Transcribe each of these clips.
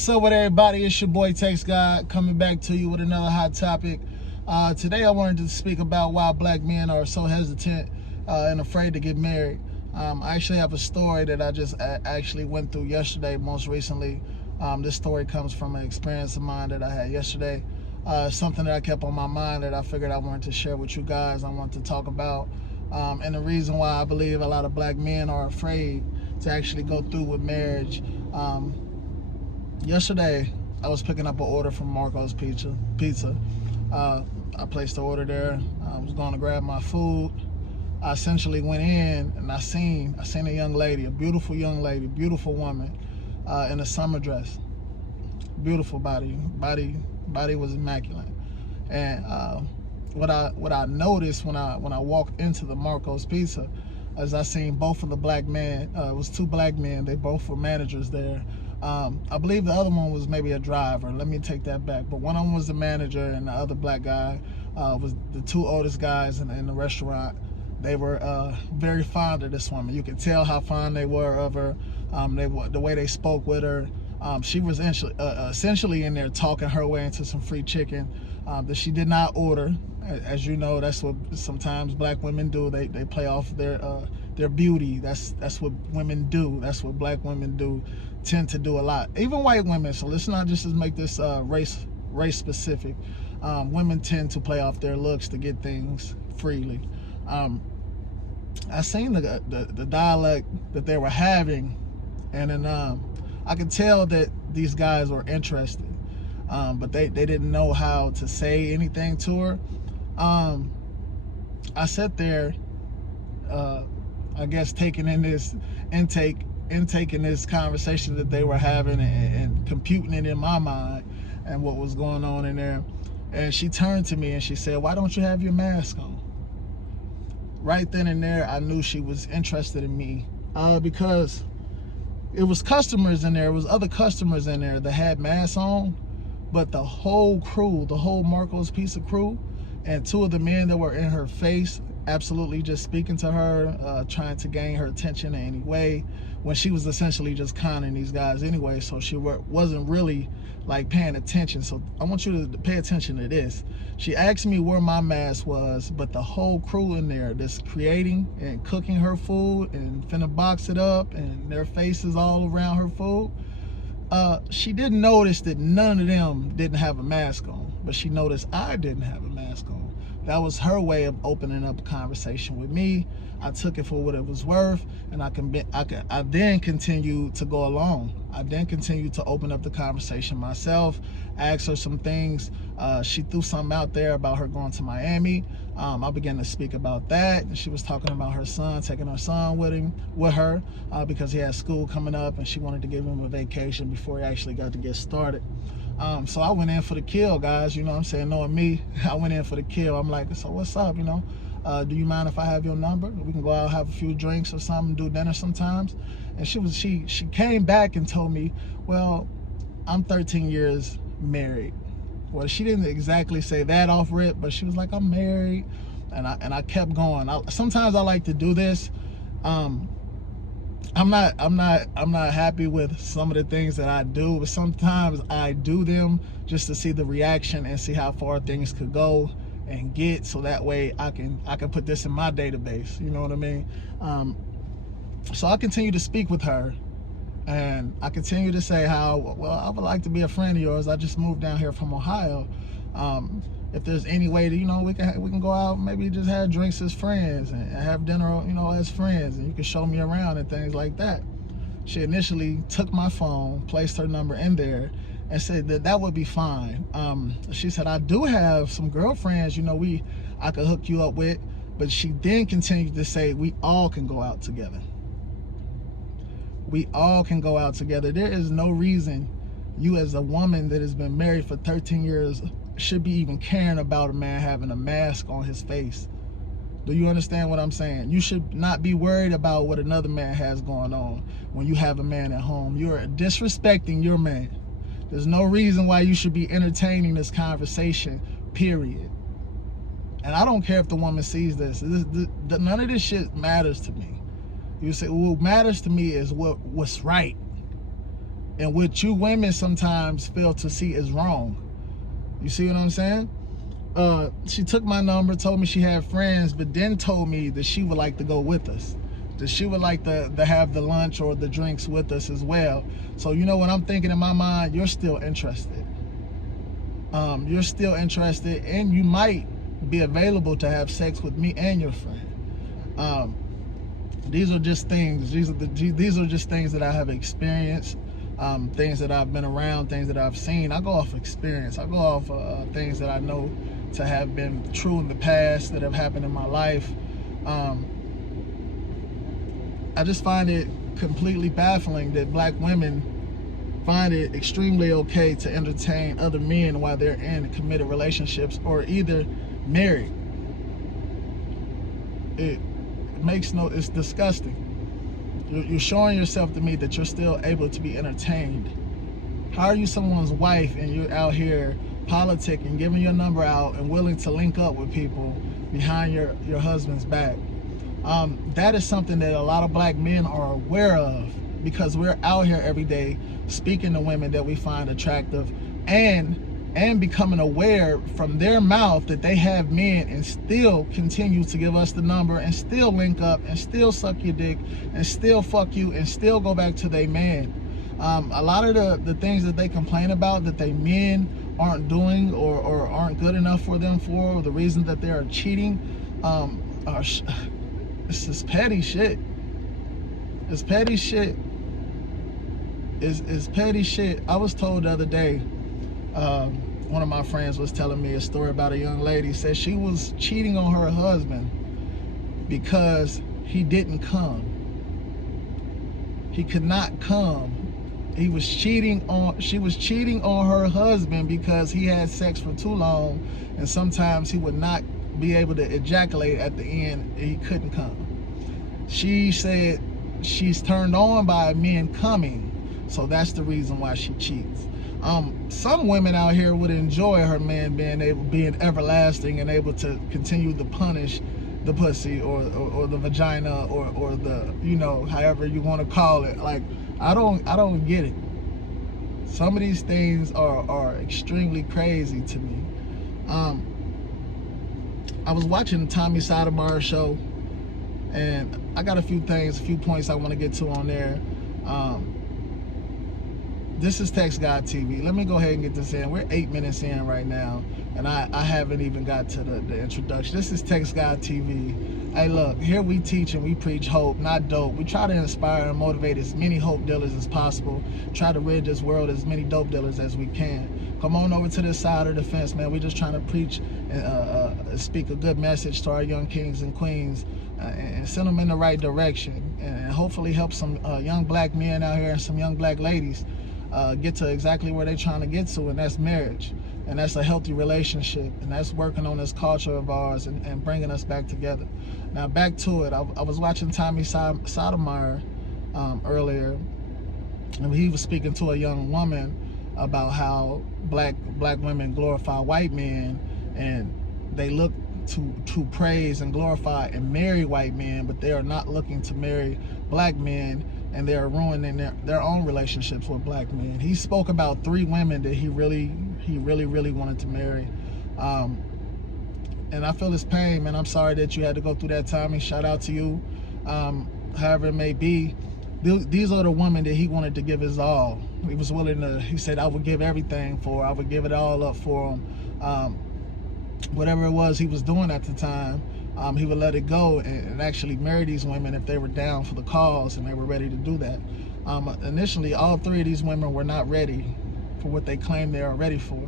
What's up with everybody? It's your boy TexxGod coming back to you with another hot topic. Today I wanted to speak about why black men are so hesitant and afraid to get married. I actually have a story that I just actually went through yesterday, most recently. This story comes from an experience of mine that I had yesterday. Something that I kept on my mind that I figured I wanted to share with you guys. I wanted to talk about. And the reason why I believe a lot of black men are afraid to actually go through with marriage. Yesterday, I was picking up an order from Marco's Pizza. I placed the order there. I was going to grab my food. I essentially went in and I seen a young lady, a beautiful young lady, beautiful woman, in a summer dress. Beautiful body was immaculate. And what I noticed when I walked into the Marco's Pizza, as I seen both of the black men. It was two black men. They both were managers there. I believe the other one was maybe a driver. Let me take that back. But one of them was the manager, and the other black guy was the two oldest guys in the restaurant. They were very fond of this woman. You could tell how fond they were of her. The way they spoke with her. She was essentially in there talking her way into some free chicken that she did not order. As you know, that's what sometimes black women do. They play off their beauty. That's what women do. That's what black women do, tend to do a lot. Even white women. So let's not just make this race specific. Women tend to play off their looks to get things freely. I seen the dialect that they were having, and then I could tell that these guys were interested, but they didn't know how to say anything to her. I sat there, I guess, taking in this intaking this conversation that they were having and computing it in my mind and what was going on in there. And she turned to me and she said, "Why don't you have your mask on?" Right then and there, I knew she was interested in me, because it was customers in there. It was other customers in there that had masks on, but the whole crew, the whole Marco's Pizza crew, and two of the men that were in her face, absolutely just speaking to her, trying to gain her attention in any way, when she was essentially just conning these guys anyway. So she wasn't really like paying attention. So I want you to pay attention to this. She asked me where my mask was, but the whole crew in there that's creating and cooking her food and finna box it up, and their faces all around her food, she didn't notice that none of them didn't have a mask on, but she noticed I didn't have a mask on. That was her way of opening up a conversation with me. I took it for what it was worth, and I then continued to go along. I then continued to open up the conversation myself, ask her some things. She threw something out there about her going to Miami. I began to speak about that. She was talking about her son, taking her son with her, because he had school coming up, and she wanted to give him a vacation before he actually got to get started. So I went in for the kill, guys. You know what I'm saying? Knowing me, I went in for the kill. I'm like, "So what's up, you know? Do you mind if I have your number? We can go out, have a few drinks or something, do dinner sometimes." And she came back and told me, "Well, I'm 13 years married." Well, she didn't exactly say that off rip, but she was like, "I'm married." And I kept going. Sometimes I like to do this. I'm not happy with some of the things that I do, but sometimes I do them just to see the reaction and see how far things could go and get, so that way I can put this in my database. You know what I mean? So I continue to speak with her, and I continue to say how, well, I would like to be a friend of yours. I just moved down here from Ohio. If there's any way that, you know, we can go out, maybe just have drinks as friends and have dinner, you know, as friends, and you can show me around and things like that. She initially took my phone, placed her number in there, and said that would be fine. She said, "I do have some girlfriends, you know, I could hook you up with," but she then continued to say, "We all can go out together. We all can go out together. There is no reason you, as a woman that has been married for 13 years, should be even caring about a man having a mask on his face." Do you understand what I'm saying? You should not be worried about what another man has going on when you have a man at home. You're disrespecting your man. There's no reason why you should be entertaining this conversation, period. And I don't care if the woman sees this. None of this shit matters to me. You say, what matters to me is what's right. and what you women sometimes fail to see is wrong. You see what I'm saying? She took my number, told me she had friends, but then told me that she would like to go with us, that she would like to have the lunch or the drinks with us as well. So you know what I'm thinking in my mind? You're still interested. You're still interested, and you might be available to have sex with me and your friend. These are just things. These are just things that I have experienced, things that I've been around, things that I've seen. I go off experience. I go off things that I know to have been true in the past, that have happened in my life. I just find it completely baffling that black women find it extremely okay to entertain other men while they're in committed relationships or either married. It makes no, it's disgusting. You're showing yourself to me that you're still able to be entertained. How are you someone's wife and you're out here politicking, giving your number out, and willing to link up with people behind your husband's back? That is something that a lot of black men are aware of, because we're out here every day speaking to women that we find attractive and becoming aware from their mouth that they have men and still continue to give us the number and still link up and still suck your dick and still fuck you and still go back to their man. A lot of the things that they complain about that they men aren't doing or aren't good enough for them for, or the reason that they are cheating, it's just petty shit. It's petty shit. It's petty shit. I was told the other day, one of my friends was telling me a story about a young lady. Said she was cheating on her husband because he didn't come. He could not come. She was cheating on her husband because he had sex for too long, and sometimes he would not be able to ejaculate at the end, and he couldn't come. She said she's turned on by men coming, so that's the reason why she cheats. Some women out here would enjoy her man being everlasting and able to continue to punish the pussy or the vagina or the, you know, however you want to call it. Like, I don't get it. Some of these things are extremely crazy to me. I was watching the Tommy Sotomayor show, and I got a few points I want to get to on there. This is TexxGod TV. Let me go ahead and get this in. We're 8 minutes in right now, and I haven't even got to the introduction. This is TexxGod TV. Hey, look, here we teach and we preach hope, not dope. We try to inspire and motivate as many hope dealers as possible. Try to rid this world as many dope dealers as we can. Come on over to this side of the fence, man. We're just trying to preach and speak a good message to our young kings and queens, and send them in the right direction, and hopefully help some young black men out here and some young black ladies get to exactly where they're trying to get to, and that's marriage, and that's a healthy relationship, and that's working on this culture of ours and bringing us back together. Now back to it. I was watching Tommy Sotomayor earlier, and he was speaking to a young woman about how black women glorify white men, and they look to praise and glorify and marry white men, but they are not looking to marry black men, and they are ruining their own relationships with black men. He spoke about 3 women that he really wanted to marry, and I feel his pain, man. I'm sorry that you had to go through that, Tommy. Shout out to you. However it may be, these are the women that he wanted to give his all. He was willing to, he said, I would give everything for, I would give it all up for him. Whatever it was he was doing at the time, he would let it go and actually marry these women if they were down for the cause and they were ready to do that. Initially, all 3 of these women were not ready for what they claim they are ready for.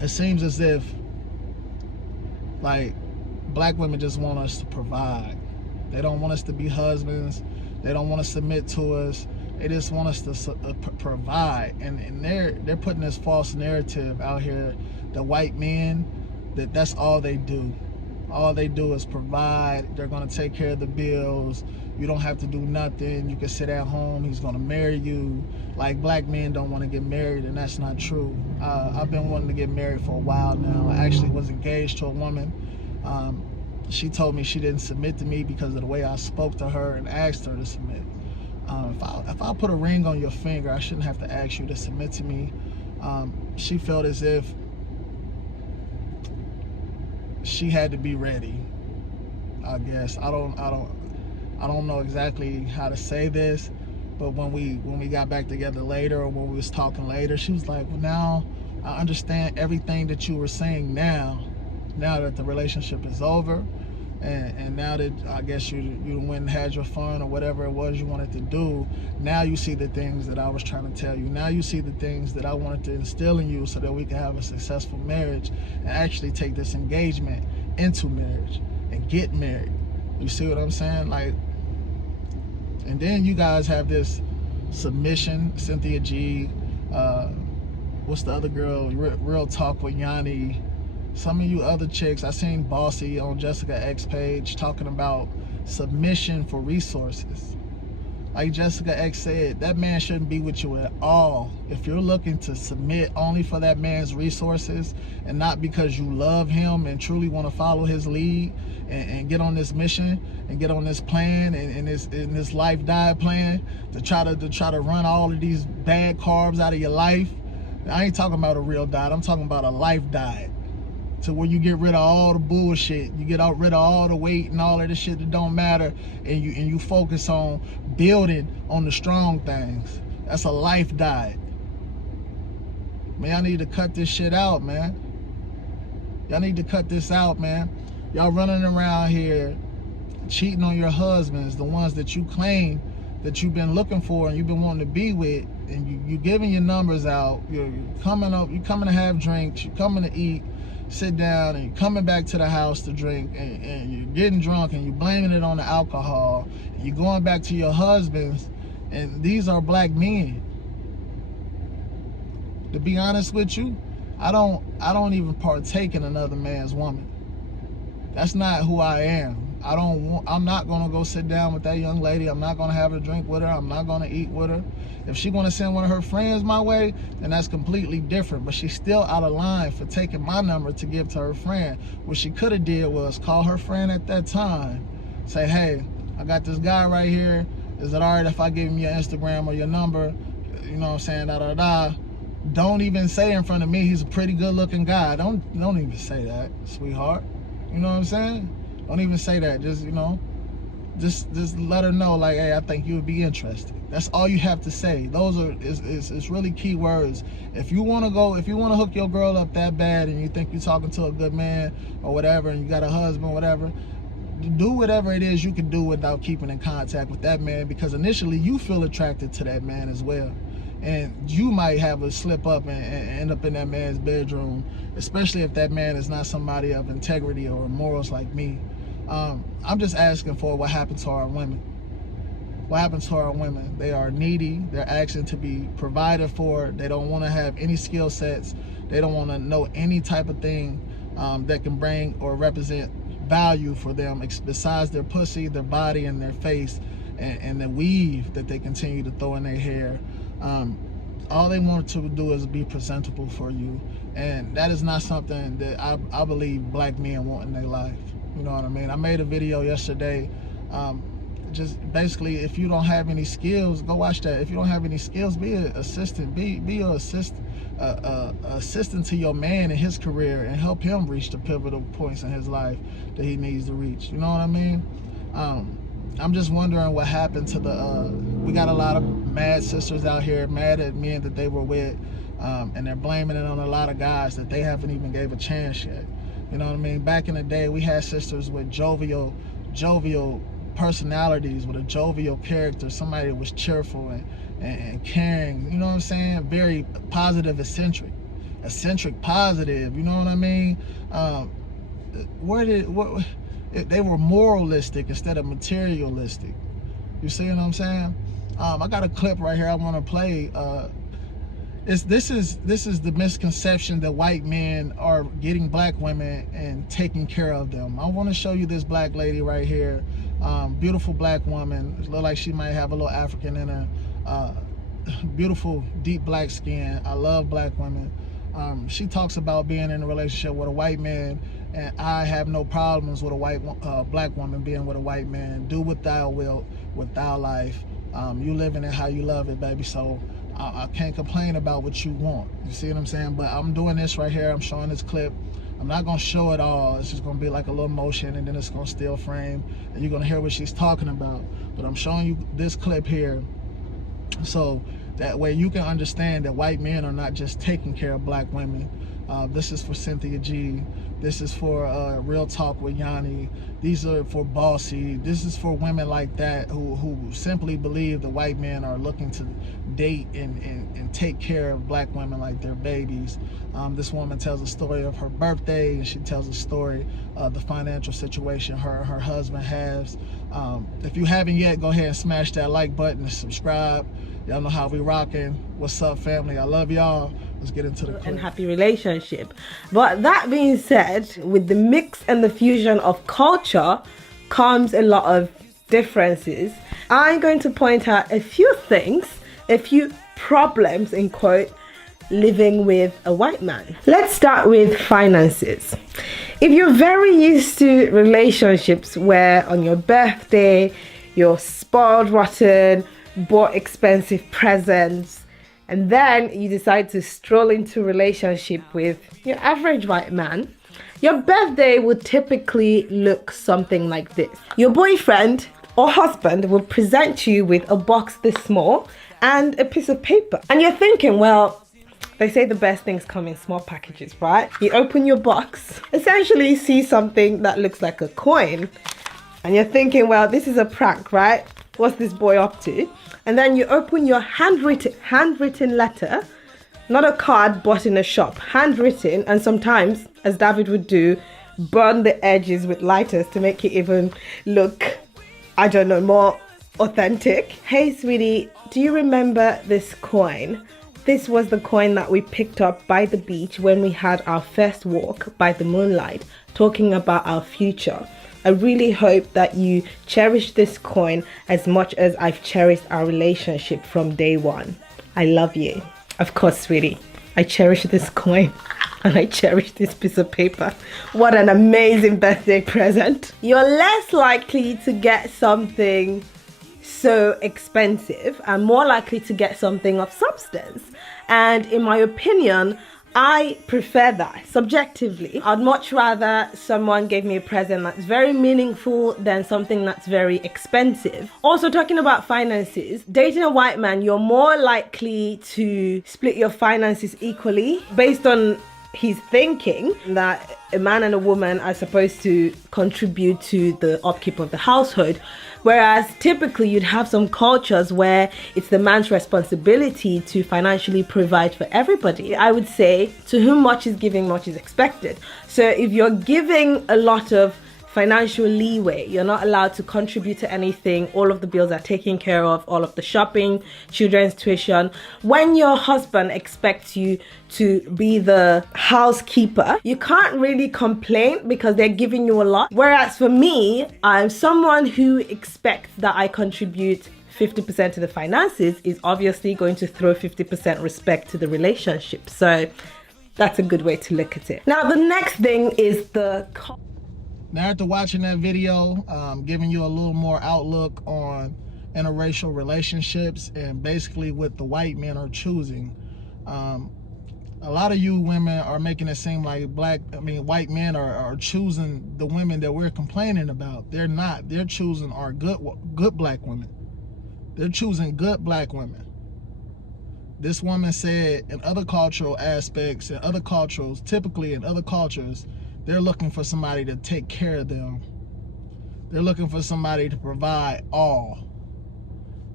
It seems as if, like, black women just want us to provide. They don't want us to be husbands. They don't want to submit to us. They just want us to provide, and they're putting this false narrative out here, the white men, that's all they do. All they do is provide. They're going to take care of the bills. You don't have to do nothing. You can sit at home. He's going to marry you. Like, black men don't want to get married, and that's not true. I've been wanting to get married for a while now. I actually was engaged to a woman. She told me she didn't submit to me because of the way I spoke to her and asked her to submit. If I put a ring on your finger, I shouldn't have to ask you to submit to me. She felt as if she had to be ready. I guess I don't know exactly how to say this, but when we got back together later, or when we was talking later, she was like, well, now I understand everything that you were saying now that the relationship is over, and now that I guess you went and had your fun or whatever it was you wanted to do, now you see the things that I was trying to tell you. Now you see the things that I wanted to instill in you so that we can have a successful marriage and actually take this engagement into marriage and get married. You see what I'm saying? Like, and then you guys have this submission, Cynthia G, what's the other girl, Real Talk with Yanni, some of you other chicks. I seen Bossy on Jessica X page talking about submission for resources. Like Jessica X said, that man shouldn't be with you at all. If you're looking to submit only for that man's resources and not because you love him and truly want to follow his lead and get on this mission and get on this plan and this life diet plan to try to run all of these bad carbs out of your life. I ain't talking about a real diet. I'm talking about a life diet. To where you get rid of all the bullshit, you get rid of all the weight and all of the shit that don't matter, and you focus on building on the strong things. That's a life diet. Man, y'all need to cut this shit out, man. Y'all need to cut this out, man. Y'all running around here cheating on your husbands, the ones that you claim that you've been looking for and you've been wanting to be with, and you giving your numbers out. You're coming up, you're coming to have drinks, you're coming to eat, sit down, and you're coming back to the house to drink, and you're getting drunk, and you're blaming it on the alcohol, and you're going back to your husbands, and these are black men. To be honest with you, I don't even partake in another man's woman. That's not who I am. I'm not gonna go sit down with that young lady. I'm not gonna have a drink with her. I'm not gonna eat with her. If she's gonna send one of her friends my way, then that's completely different. But she's still out of line for taking my number to give to her friend. What she could have did was call her friend at that time, say, hey, I got this guy right here. Is it all right if I give him your Instagram or your number? You know what I'm saying? Da da da. Don't even say in front of me he's a pretty good looking guy. Don't even say that, sweetheart. You know what I'm saying? Don't even say that. Just, you know, just let her know, like, hey, I think you would be interested. That's all you have to say. Those are it's really key words. If you want to hook your girl up that bad and you think you're talking to a good man or whatever, and you got a husband, whatever, do whatever it is you can do without keeping in contact with that man, because initially you feel attracted to that man as well. And you might have a slip up and end up in that man's bedroom, especially if that man is not somebody of integrity or morals like me. I'm just asking for what happened to our women. What happens to our women? They are needy. They're asking to be provided for. They don't want to have any skill sets. They don't want to know any type of thing that can bring or represent value for them besides their pussy, their body, and their face, and the weave that they continue to throw in their hair. All they want to do is be presentable for you, and that is not something that I believe black men want in their life. You know what I mean? I made a video yesterday, just basically, if you don't have any skills, go watch that. If you don't have any skills, be an assistant, be an assistant to your man in his career and help him reach the pivotal points in his life that he needs to reach. You know what I mean? I'm just wondering what happened to we got a lot of mad sisters out here, mad at men that they were with, and they're blaming it on a lot of guys that they haven't even gave a chance yet. You know what I mean? Back in the day, we had sisters with jovial personalities, with a jovial character, somebody that was cheerful and caring, you know what I'm saying? Very positive, eccentric positive, you know what I mean? They were moralistic instead of materialistic. You see what I'm saying? I got a clip right here I want to play. This is the misconception that white men are getting black women and taking care of them. I want to show you this black lady right here. Beautiful black woman. It looks like she might have a little African in her. Beautiful, deep black skin. I love black women. She talks about being in a relationship with a white man, and I have no problems with a black woman being with a white man. Do what thou wilt with thy life. You living it how you love it, baby. So I can't complain about what you want. You see what I'm saying? But I'm doing this right here. I'm showing this clip. I'm not gonna show it all. It's just gonna be like a little motion, and then it's gonna still frame, and you're gonna hear what she's talking about. But I'm showing you this clip here, so that way you can understand that white men are not just taking care of black women. This is for Cynthia G. This is for Real Talk with Yanni. These are for Bossy. This is for women like that who simply believe the white men are looking to date and take care of black women like their babies. This woman tells a story of her birthday, and she tells a story of the financial situation her husband has. If you haven't yet, go ahead and smash that like button and subscribe. Y'all know how we rocking. What's up, family? I love y'all. Let's get into the clip. And happy relationship. But that being said, with the mix and the fusion of culture comes a lot of differences. I'm going to point out a few things, a few problems in quote, living with a white man. Let's start with finances. If you're very used to relationships where on your birthday you're spoiled rotten, bought expensive presents, and then you decide to stroll into a relationship with your average white man, your birthday would typically look something like this. Your boyfriend or husband will present you with a box this small and a piece of paper. And you're thinking, well, they say the best things come in small packages, right? You open your box, essentially see something that looks like a coin, and you're thinking, well, this is a prank, right? What's this boy up to? And then you open your handwritten letter, not a card bought in a shop, handwritten, and sometimes, as David would do, burn the edges with lighters to make it even look, I don't know, more authentic. Hey sweetie, do you remember this coin? This was the coin that we picked up by the beach when we had our first walk by the moonlight, talking about our future. I really hope that you cherish this coin as much as I've cherished our relationship from day one. I love you. Of course, sweetie. I cherish this coin and I cherish this piece of paper. What an amazing birthday present. You're less likely to get something so expensive and more likely to get something of substance. And in my opinion, I prefer that subjectively. I'd much rather someone gave me a present that's very meaningful than something that's very expensive. Also, talking about finances, dating a white man, you're more likely to split your finances equally based on his thinking that a man and a woman are supposed to contribute to the upkeep of the household. Whereas typically you'd have some cultures where it's the man's responsibility to financially provide for everybody. I would say to whom much is given, much is expected. So if you're giving a lot of financial leeway, you're not allowed to contribute to anything, all of the bills are taken care of, all of the shopping, children's tuition. When your husband expects you to be the housekeeper, you can't really complain because they're giving you a lot. Whereas for me, I'm someone who expects that I contribute 50% to the finances, is obviously going to throw 50% respect to the relationship. So that's a good way to look at it. Now, the next thing is Now, after watching that video, giving you a little more outlook on interracial relationships and basically what the white men are choosing. A lot of you women are making it seem like white men are choosing the women that we're complaining about. They're not. They're choosing our good black women. They're choosing good black women. This woman said in other cultural aspects, typically in other cultures, they're looking for somebody to take care of them. They're looking for somebody to provide all.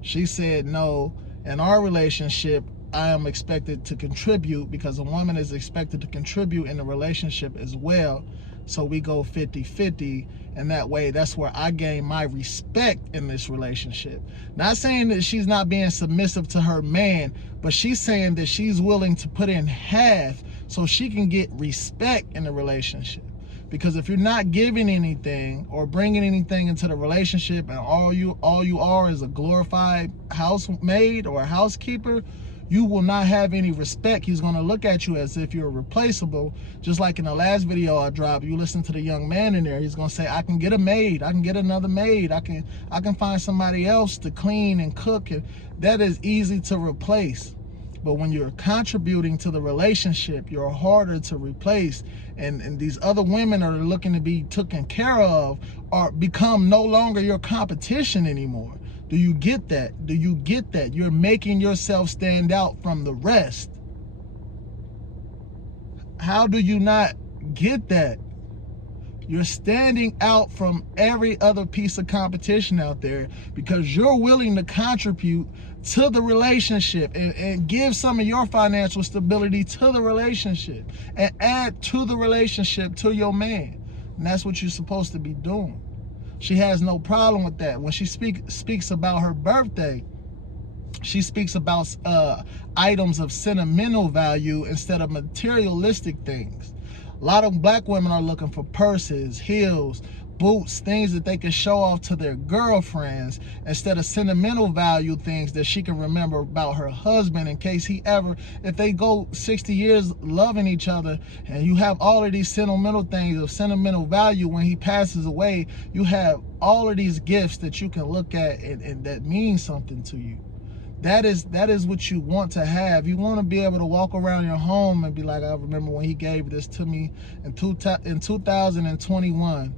She said, no, in our relationship, I am expected to contribute because a woman is expected to contribute in the relationship as well. So we go 50-50, and that way that's where I gain my respect in this relationship. Not saying that she's not being submissive to her man, but she's saying that she's willing to put in half so she can get respect in the relationship. Because if you're not giving anything or bringing anything into the relationship and all you are is a glorified housemaid or a housekeeper, you will not have any respect. He's going to look at you as if you're replaceable. Just like in the last video I dropped, you listen to the young man in there, he's going to say, I can get a maid, I can get another maid, I can find somebody else to clean and cook. And that is easy to replace. But when you're contributing to the relationship, you're harder to replace. And these other women are looking to be taken care of or become no longer your competition anymore. Do you get that? Do you get that? You're making yourself stand out from the rest. How do you not get that? You're standing out from every other piece of competition out there because you're willing to contribute to the relationship and give some of your financial stability to the relationship and add to the relationship to your man. And that's what you're supposed to be doing. She has no problem with that. When she speaks about her birthday, she speaks about items of sentimental value instead of materialistic things. A lot of black women are looking for purses, heels, boots, things that they can show off to their girlfriends instead of sentimental value things that she can remember about her husband in case if they go 60 years loving each other and you have all of these sentimental things of sentimental value, when he passes away, you have all of these gifts that you can look at and that mean something to you. That is what you want to have. You want to be able to walk around your home and be like, I remember when he gave this to me in 2021.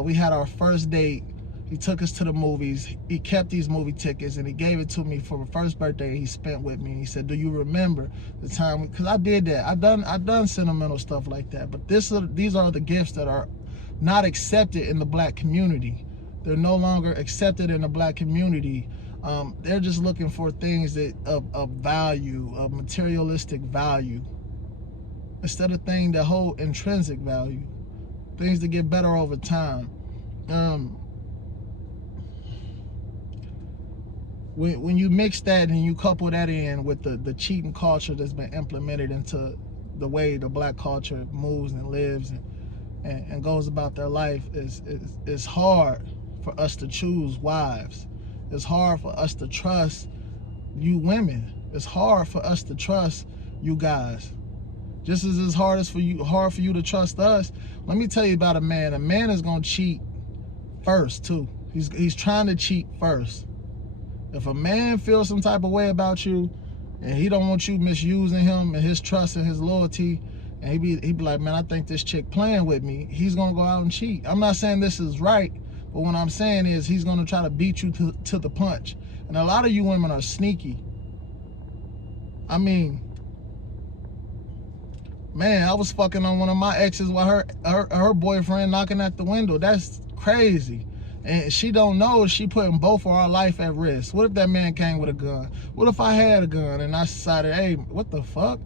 We had our first date. He took us to the movies. He kept these movie tickets and he gave it to me for the first birthday he spent with me. And he said, do you remember the time? Because I did that. I've done sentimental stuff like that. But these are the gifts that are not accepted in the black community. They're no longer accepted in the black community. They're just looking for things of value, of materialistic value, instead of things that hold intrinsic value, things that get better over time. When you mix that and you couple that in with the cheating culture that's been implemented into the way the black culture moves and lives and goes about their life, it's hard for us to choose wives. It's hard for us to trust you women. It's hard for us to trust you guys. Just as it's hard for you to trust us. Let me tell you about a man. A man is gonna cheat first too. He's trying to cheat first. If a man feels some type of way about you and he don't want you misusing him and his trust and his loyalty, and he be like, man, I think this chick playing with me, he's gonna go out and cheat. I'm not saying this is right, but what I'm saying is he's gonna try to beat you to the punch. And a lot of you women are sneaky. I mean, man, I was fucking on one of my exes while her boyfriend knocking at the window. That's crazy. And she don't know she putting both of our life at risk. What if that man came with a gun? What if I had a gun and I decided, hey, what the fuck?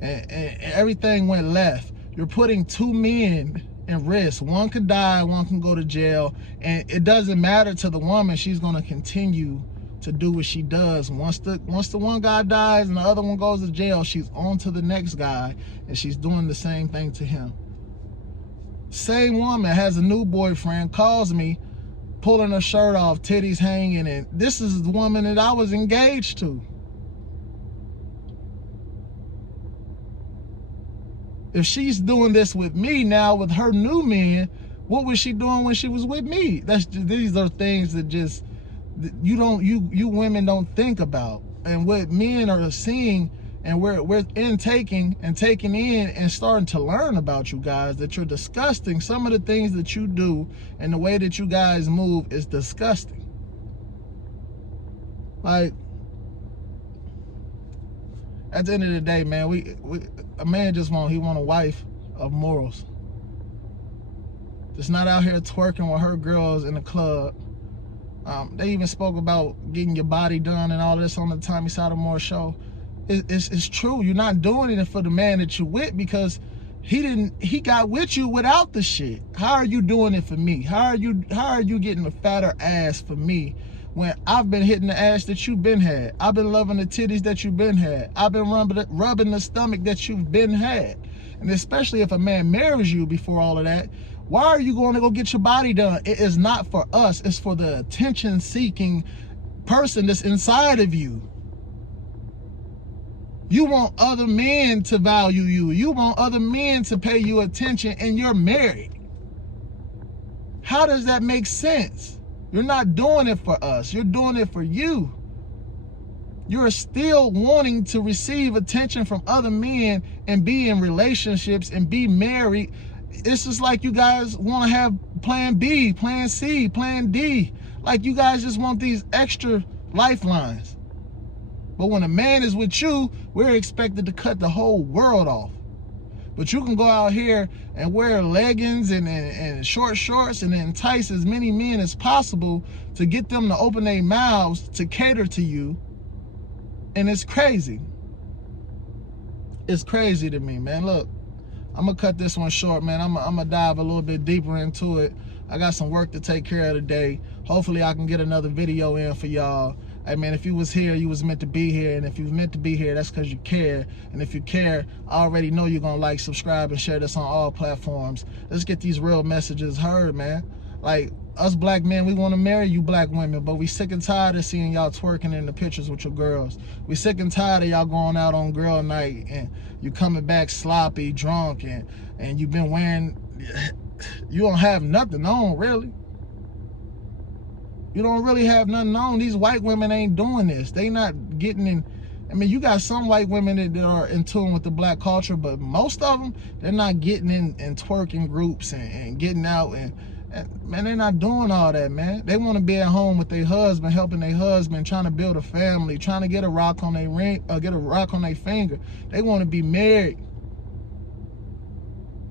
And everything went left. You're putting two men in risk. One could die, one can go to jail. And it doesn't matter to the woman. She's gonna continue to do what she does. Once the one guy dies and the other one goes to jail, she's on to the next guy and she's doing the same thing to him. Same woman has a new boyfriend, calls me, pulling her shirt off, titties hanging, and this is the woman that I was engaged to. If she's doing this with me now with her new man, what was she doing when she was with me? These are things that just you women don't think about. And what men are seeing and we're taking in and starting to learn about you guys, that you're disgusting. Some of the things that you do and the way that you guys move is disgusting. Like, at the end of the day, man, a man just want a wife of morals. Just not out here twerking with her girls in the club. They even spoke about getting your body done and all this on the Tommy Sotomayor show. It's true. You're not doing it for the man that you're with because he got with you without the shit. How are you doing it for me? How are you getting a fatter ass for me when I've been hitting the ass that you've been had? I've been loving the titties that you've been had. I've been rubbing the stomach that you've been had. And especially if a man marries you before all of that, why are you going to go get your body done? It is not for us. It's for the attention-seeking person that's inside of you. You want other men to value you. You want other men to pay you attention, and you're married. How does that make sense? You're not doing it for us. You're doing it for you. You're still wanting to receive attention from other men and be in relationships and be married. It's just like you guys want to have plan B, plan C, plan D. Like you guys just want these extra lifelines. But when a man is with you, we're expected to cut the whole world off. But you can go out here and wear leggings and short shorts and entice as many men as possible to get them to open their mouths to cater to you. And it's crazy. It's crazy to me, man. Look, I'm going to cut this one short, man. I'm going to dive a little bit deeper into it. I got some work to take care of today. Hopefully I can get another video in for y'all. Hey, man, if you was here, you was meant to be here. And if you was meant to be here, that's because you care. And if you care, I already know you're going to like, subscribe, and share this on all platforms. Let's get these real messages heard, man. Like, us black men, we want to marry you black women, but we sick and tired of seeing y'all twerking in the pictures with your girls. We sick and tired of y'all going out on girl night and you coming back sloppy, drunk, and you've been wearing, you don't have nothing on, really. You don't really have nothing on. These white women ain't doing this. They not getting in. I mean, you got some white women that are in tune with the black culture, but most of them, they're not getting in twerking groups and getting out and man, they're not doing all that, man. They want to be at home with their husband, helping their husband, trying to build a family, trying to get a rock on their ring, get a rock on their finger. They want to be married.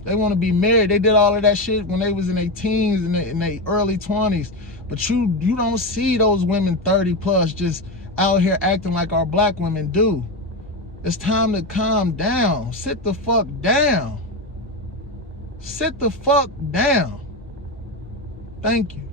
They want to be married. They did all of that shit when they was in their teens and in their early 20s. But you don't see those women 30 plus just out here acting like our black women do. It's time to calm down. Sit the fuck down. Sit the fuck down. Thank you.